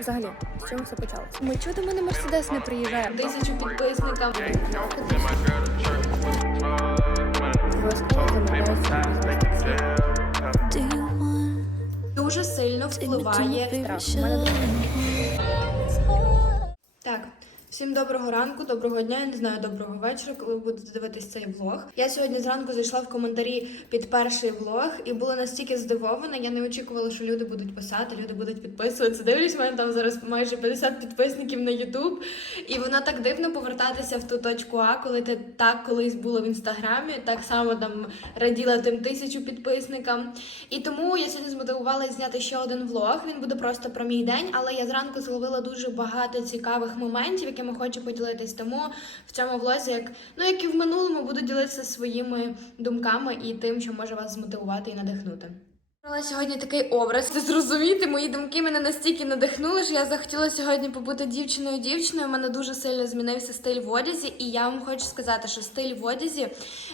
Взагалі, з чого все почалося? Ми чого до мене Мерседес не приїжджає? Тисячу підписників. Дуже сильно впливає Страх. Всім доброго ранку, доброго дня. Я не знаю, доброго вечора, коли ви будете дивитись цей влог. Я сьогодні зранку зайшла в коментарі під перший влог і була настільки здивована. Я не очікувала, що люди будуть писати, люди будуть підписуватися. Дивлюсь, в мене там зараз майже 50 підписників на Ютуб. І воно так дивно повертатися в ту точку А, коли ти так колись було в інстаграмі, так само там раділа тим тисячу підписникам. І тому я сьогодні змотивувалася зняти ще один влог. Він буде просто про мій день, але я зранку зловила дуже багато цікавих моментів, якими хочу поділитись. Тому в цьому влозі, як ну як і в минулому, буду ділитися своїми думками і тим, що може вас змотивувати і надихнути. Але сьогодні такий образ. Ти зрозуміти, мої думки мене настільки надихнули, що я захотіла сьогодні побути дівчиною дівчиною. У мене дуже сильно змінився стиль в одязі, і я вам хочу сказати, що стиль в одязі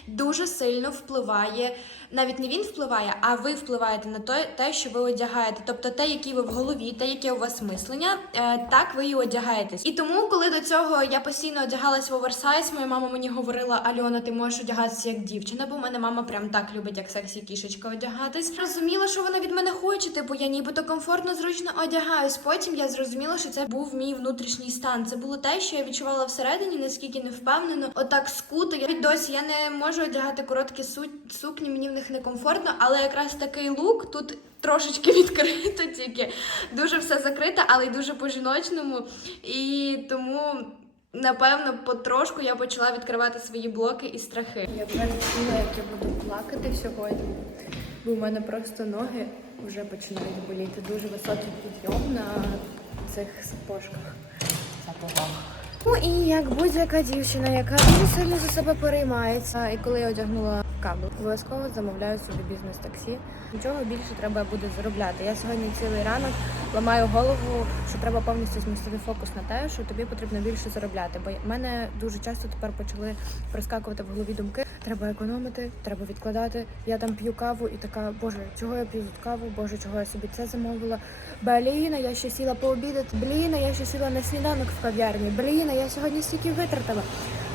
дуже сильно впливає. Навіть не він впливає, а ви впливаєте на те, те, що ви одягаєте. Тобто те, які ви в голові, те, яке у вас мислення, е, так ви і одягаєтесь. І тому, коли до цього я постійно одягалась в оверсайз, моя мама мені говорила: Альона, ти можеш одягатися як дівчина, бо в мене мама прям так любить, як сексі кішечка одягатись. Розуміла, що вона від мене хоче, типу я нібито комфортно, зручно одягаюсь. Потім я зрозуміла, що це був мій внутрішній стан. Це було те, що я відчувала всередині, наскільки не впевнено. Отак скуто. Я досі я не можу одягати короткі су- сукні, мені в них некомфортно, але якраз такий лук тут. Трошечки відкрито, тільки дуже все закрите, але й дуже по-жіночному. І тому, напевно, потрошку я почала відкривати свої блоки і страхи. Я вже відчула, як я буду плакати сьогодні, бо у мене просто ноги вже починають боліти. Дуже високий підйом на цих сапожках. Сапогах. Ну і як будь-яка дівчина, яка дуже сильно за себе переймається. І коли я одягнула кабел, обов'язково замовляю собі бізнес-таксі. Нічого більше треба буде заробляти. Я сьогодні цілий ранок ламаю голову, що треба повністю змістити фокус на те, що тобі потрібно більше заробляти. Бо мене дуже часто тепер почали проскакувати в голові думки. Треба економити, треба відкладати. Я там п'ю каву і така, боже, чого я п'ю тут каву? Боже, чого я собі це замовила? Блін, я ще сіла пообідати. Блін, я ще сіла на сніданок в кав'ярні. Блін, я сьогодні стільки витратила.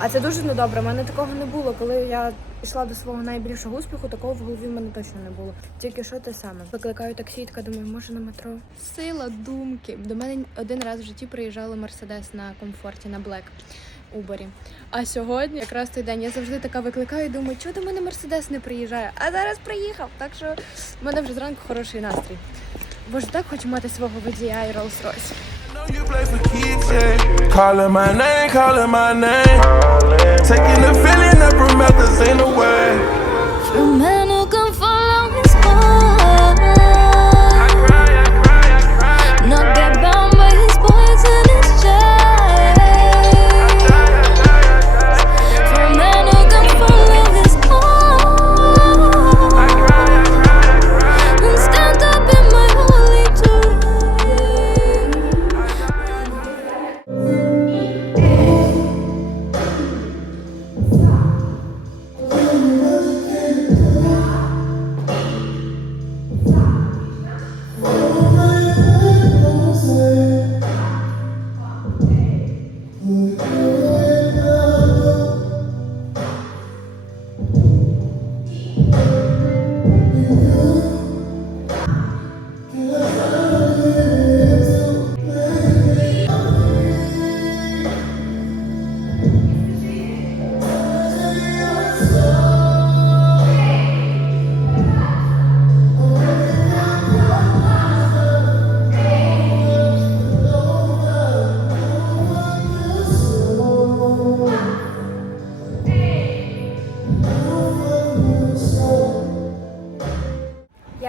А це дуже недобре. У мене такого не було. Коли я йшла до свого найбільшого успіху, такого в голові в мене точно не було. Тільки що те саме. Викликаю таксі, така думаю, може на метро. Сила думки. До мене один раз в житті приїжджала Мерседес на комфорті на Блек. Убері. А сьогодні якраз той день я завжди така викликаю і думаю, чого до мене Мерседес не приїжджає. А зараз приїхав. Так що в мене вже зранку хороший настрій. Боже, так хочу мати свого водія і Rolls-Royce. Taking the feeling that promethazine away.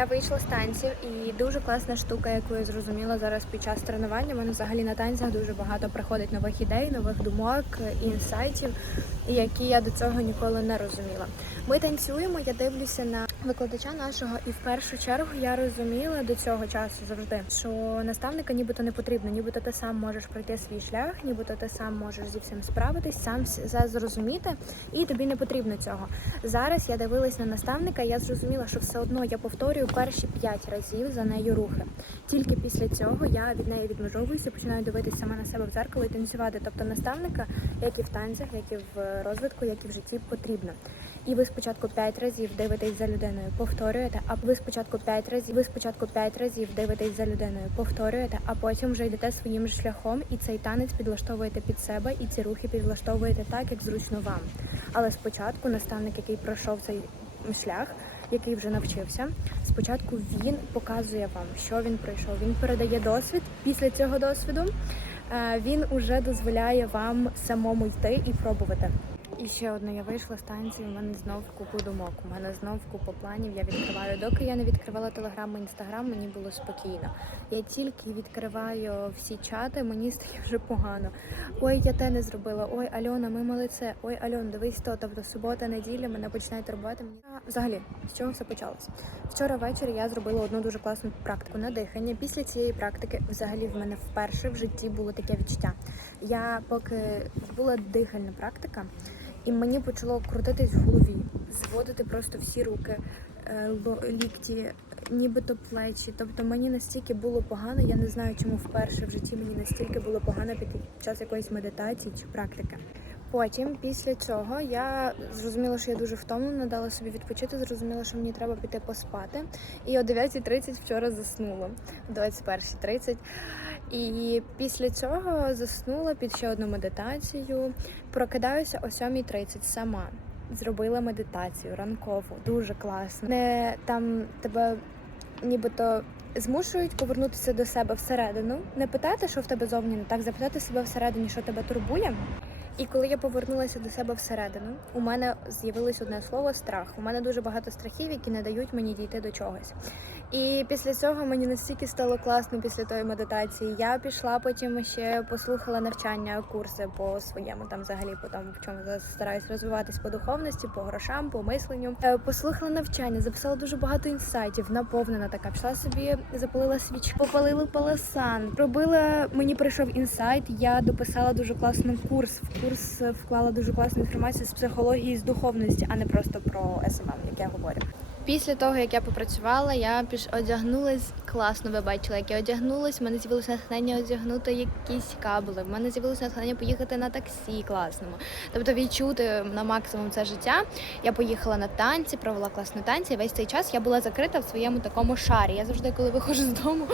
Я вийшла з танців і дуже класна штука, яку я зрозуміла зараз під час тренування. Мене взагалі на танцях дуже багато приходить нових ідей, нових думок, інсайтів, які я до цього ніколи не розуміла. Ми танцюємо, я дивлюся на викладача нашого, і в першу чергу я розуміла до цього часу завжди, що наставника нібито не потрібно, нібито ти сам можеш пройти свій шлях, нібито ти сам можеш зі всім справитись, сам все зрозуміти, і тобі не потрібно цього. Зараз я дивилась на наставника, я зрозуміла, що все одно я повторюю перші п'ять разів за нею рухи. Тільки після цього я від неї відмежовуюся, починаю дивитися сама на себе в дзеркало і танцювати. Тобто наставника, як і в танцях, як і в розвитку, як і в житті, потрібно. І ви спочатку 5 разів дивитесь за людиною, повторюєте, а ви спочатку 5 разів, ви спочатку 5 разів дивитесь за людиною, повторюєте, а потім вже йдете своїм же шляхом, і цей танець підлаштовуєте під себе, і ці рухи підлаштовуєте так, як зручно вам. Але спочатку наставник, який пройшов цей шлях, який вже навчився, спочатку він показує вам, що він пройшов. Він передає досвід. Після цього досвіду е, він уже дозволяє вам самому йти і пробувати. І ще одне, я вийшла з станції, у мене знов купу думок. У мене знов купа планів. Я відкриваю. Доки я не відкривала телеграм і інстаграм, мені було спокійно. Я тільки відкриваю всі чати, мені стає вже погано. Ой, я те не зробила. Ой, Альона, ми молодце. Ой, Альон, дивись то. Тобто субота, неділя мене починає турбувати. Мені взагалі з чого все почалось? Вчора ввечері я зробила одну дуже класну практику на дихання. Після цієї практики, взагалі, в мене вперше в житті було таке відчуття. Я поки була дихальна практика. І мені почало крутитись в голові, зводити просто всі руки, е, лікті, нібито плечі. Тобто мені настільки було погано, я не знаю, чому вперше в житті мені настільки було погано під час якоїсь медитації чи практики. Потім, після цього, я зрозуміла, що я дуже втомлена, дала собі відпочити, зрозуміла, що мені треба піти поспати. І о 9.30 вчора заснула, о 21.30. І після цього заснула під ще одну медитацію. Прокидаюся о 7.30 сама. Зробила медитацію ранкову, дуже класно. Не там тебе нібито змушують повернутися до себе всередину, не питати, що в тебе зовні не так, запитати себе всередині, що тебе турбує. І коли я повернулася до себе всередину, у мене з'явилось одне слово страх. У мене дуже багато страхів, які не дають мені дійти до чогось. І після цього мені настільки стало класно після тої медитації. Я пішла потім ще послухала навчання, курси по своєму там взагалі по тому, в чому стараюсь розвиватись по духовності, по грошам, по мисленню. Е, Послухала навчання, записала дуже багато інсайтів, наповнена така. Пішла собі, запалила свічку, попалила паласан. Робила мені прийшов інсайт. Я дописала дуже класний курс. В курс вклала дуже класну інформацію з психології, з духовності, а не просто про СММ, як я говорю. Після того, як я попрацювала, я піш одягнулась класно. Ви бачили, як я одягнулась. У мене з'явилося натхнення одягнути якісь кабели. В мене з'явилося натхнення поїхати на таксі класному. Тобто відчути на максимум це життя. Я поїхала на танці, провела класні танці. Весь цей час я була закрита в своєму такому шарі. Я завжди, коли виходжу з дому,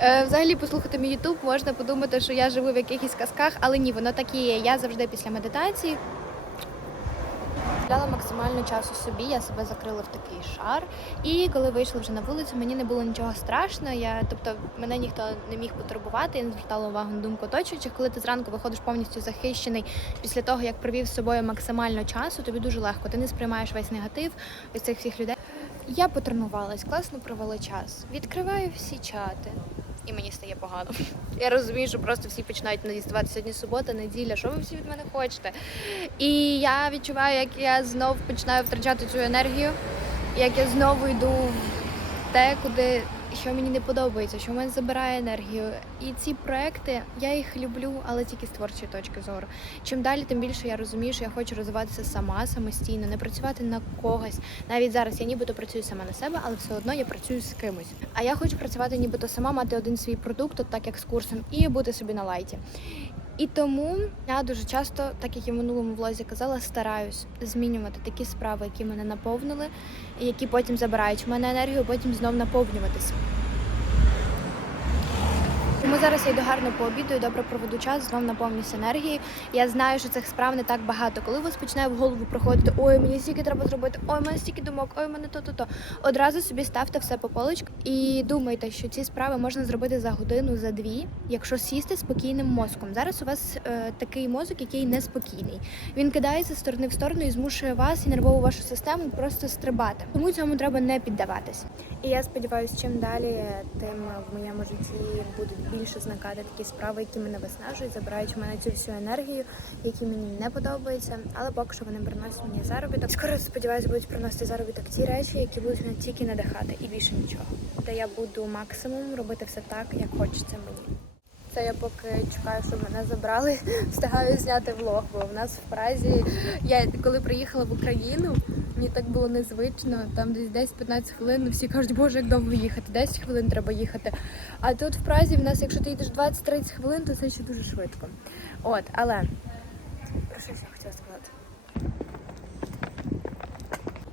е, взагалі послухати мій ютуб, можна подумати, що я живу в якихось казках, але ні, воно так і є. Я завжди після медитації Дала максимально часу собі, я себе закрила в такий шар. І коли вийшла вже на вулицю, мені не було нічого страшного. Я, тобто, мене ніхто не міг потурбувати, я не звертала увагу на думку оточуючих. Коли ти зранку виходиш повністю захищений після того, як провів з собою максимально часу, тобі дуже легко. Ти не сприймаєш весь негатив ось цих всіх людей. Я потренувалась, класно провела час. Відкриваю всі чати. І мені стає погано. Я розумію, що просто всі починають не діставати сьогодні субота, неділя. Що ви всі від мене хочете? І я відчуваю, як я знов починаю втрачати цю енергію, як я знову йду в те, куди що мені не подобається, що в мене забирає енергію. І ці проекти я їх люблю, але тільки з творчої точки зору. Чим далі, тим більше я розумію, що я хочу розвиватися сама самостійно, не працювати на когось. Навіть зараз я нібито працюю сама на себе, але все одно я працюю з кимось. А я хочу працювати нібито сама, мати один свій продукт, от так як з курсом, і бути собі на лайті. І тому я дуже часто, так як і в минулому влозі казала, стараюсь змінювати такі справи, які мене наповнили, які потім забирають в мене енергію, потім знов наповнюватися. Тому зараз я йду гарно пообідаю, добре проведу час, знов наповнюся енергією. Я знаю, що цих справ не так багато. Коли у вас починає в голову проходити, ой, мені стільки треба зробити, ой, мене стільки думок, ой, мене то-то-то. Одразу собі ставте все по полочку і думайте, що ці справи можна зробити за годину, за дві, якщо сісти спокійним мозком. Зараз у вас е, такий мозок, який неспокійний. Він кидається з сторони в сторону і змушує вас і нервову вашу систему просто стрибати. Тому цьому треба не піддаватись. І я сподіваюся, чим далі, тим в моєму житті будуть більше зникати такі справи, які мене виснажують, забирають у мене цю всю енергію, які мені не подобаються. Але поки що вони приносять мені заробіток. Скоро сподіваюся, будуть приносити заробіток ті речі, які будуть мене тільки надихати, і більше нічого. Де я буду максимум робити все так, як хочеться мені. Це я поки чекаю, щоб мене забрали, встигаю зняти влог, бо в нас в Празі я коли приїхала в Україну, мені так було незвично. Там десь 10-15 хвилин. Всі кажуть, боже, як довго їхати, 10 хвилин треба їхати. А тут в Празі в нас, якщо ти їдеш 20-30 хвилин, то це ще дуже швидко. От, але про що я хотіла сказати?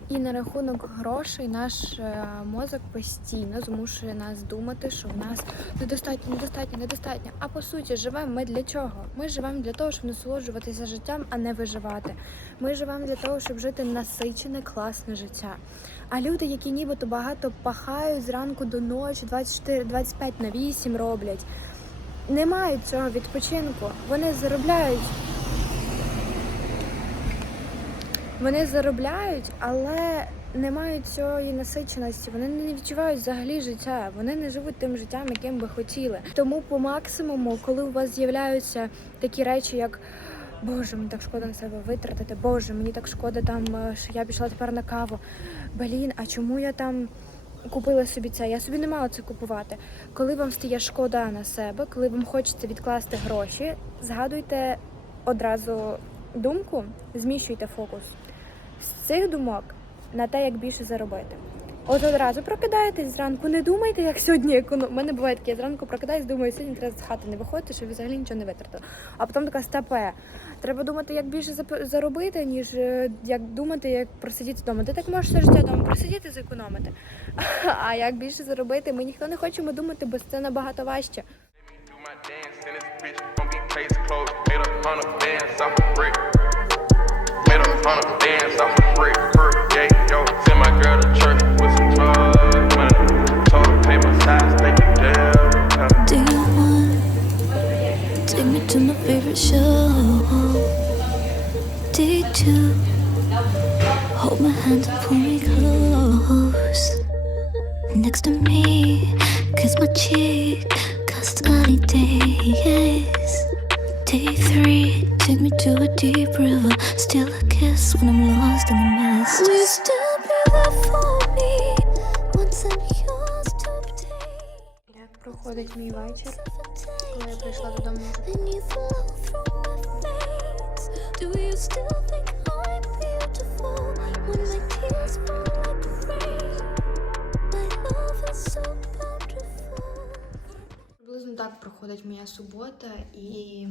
І на рахунок грошей наш е, мозок постійно змушує нас думати, що в нас недостатньо, недостатньо, недостатньо. А по суті, живемо ми для чого? Ми живемо для того, щоб насолоджуватися життям, а не виживати. Ми живемо для того, щоб жити насичене, класне життя. А люди, які нібито багато пахають зранку до ночі, 24, 25 на 8 роблять, не мають цього відпочинку. Вони заробляють Вони заробляють, але не мають цієї насиченості. Вони не відчувають взагалі життя. Вони не живуть тим життям, яким би хотіли. Тому по максимуму, коли у вас з'являються такі речі, як Боже, мені так шкода на себе витратити. Боже, мені так шкода там, е, що я пішла тепер на каву. Блін, а чому я там купила собі це? Я собі не мала це купувати. Коли вам стає шкода на себе, коли вам хочеться відкласти гроші, згадуйте одразу думку, зміщуйте фокус з цих думок на те, як більше заробити. От одразу прокидаєтесь зранку, не думайте, як сьогодні економ. У мене буває таке, я зранку прокидаюсь, думаю, сьогодні треба з хати не виходити, щоб взагалі нічого не витратила. А потім така стапе. Треба думати, як більше заробити, ніж е, як думати, як просидіти вдома. Ти так можеш все життя вдома просидіти, зекономити. А як більше заробити, ми ніхто не хочемо думати, бо це набагато важче. Do my dance in this bitch, gon' be. Made a hundred bands off a brick. A hundred bands off a yeah, yo. Send my girl to church with some. Told her pay my size, thank you, damn. Do you want take me to my favorite show? Did you hold my hand and pull me close? Next to me, kiss my cheek, custody days. Day three, take me to a deep river. Still a kiss when I'm lost in the mist. Will you still be there for me once I'm yours to take? Як проходить мій вечір, коли я прийшла додому. Beneath the flow through my veins. Do you still проходить моя субота, і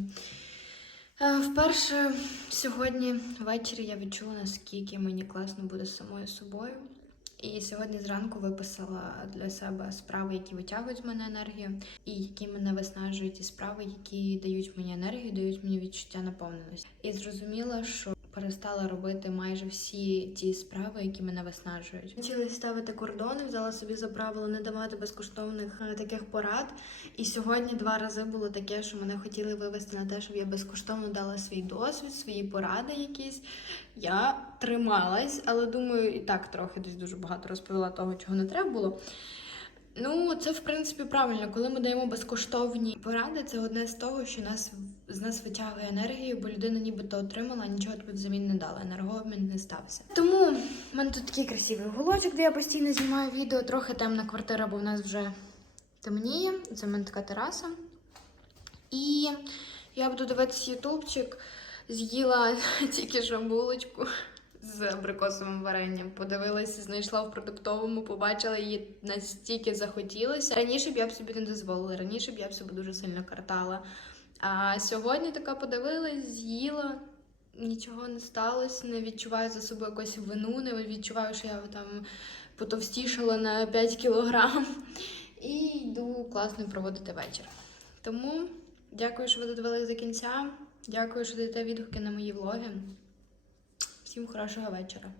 е, вперше сьогодні ввечері я відчула, наскільки мені класно буде з самою собою. І сьогодні зранку виписала для себе справи, які витягують з мене енергію, і які мене виснажують, і справи, які дають мені енергію, дають мені відчуття наповненості. І зрозуміла, що перестала робити майже всі ті справи, які мене виснажують. Хотіла ставити кордони, взяла собі за правило не давати безкоштовних е, таких порад. І сьогодні два рази було таке, що мене хотіли вивести на те, щоб я безкоштовно дала свій досвід, свої поради якісь. Я трималась, але думаю, і так трохи десь дуже багато розповіла того, чого не треба було. Ну, це в принципі правильно. Коли ми даємо безкоштовні поради, це одне з того, що нас з нас витягує енергію, бо людина нібито отримала, нічого тобі взамін не дала. Енергообмін не стався. Тому в мене тут такий красивий уголочок, де я постійно знімаю відео. Трохи темна квартира, бо в нас вже темніє. Це в мене така тераса. І я буду дивитися ютубчик. З'їла тільки що булочку з абрикосовим варенням. Подивилася, знайшла в продуктовому, побачила її настільки захотілося. Раніше б я б собі не дозволила, раніше б я б себе дуже сильно картала. А сьогодні така подивилась, з'їла. Нічого не сталося, не відчуваю за собою якусь вину, не відчуваю, що я там потовстішала на 5 кілограм. І йду класно проводити вечір. Тому дякую, що ви додивились до кінця. Дякую, що даєте відгуки на мої влоги. Всім хорошого вечора.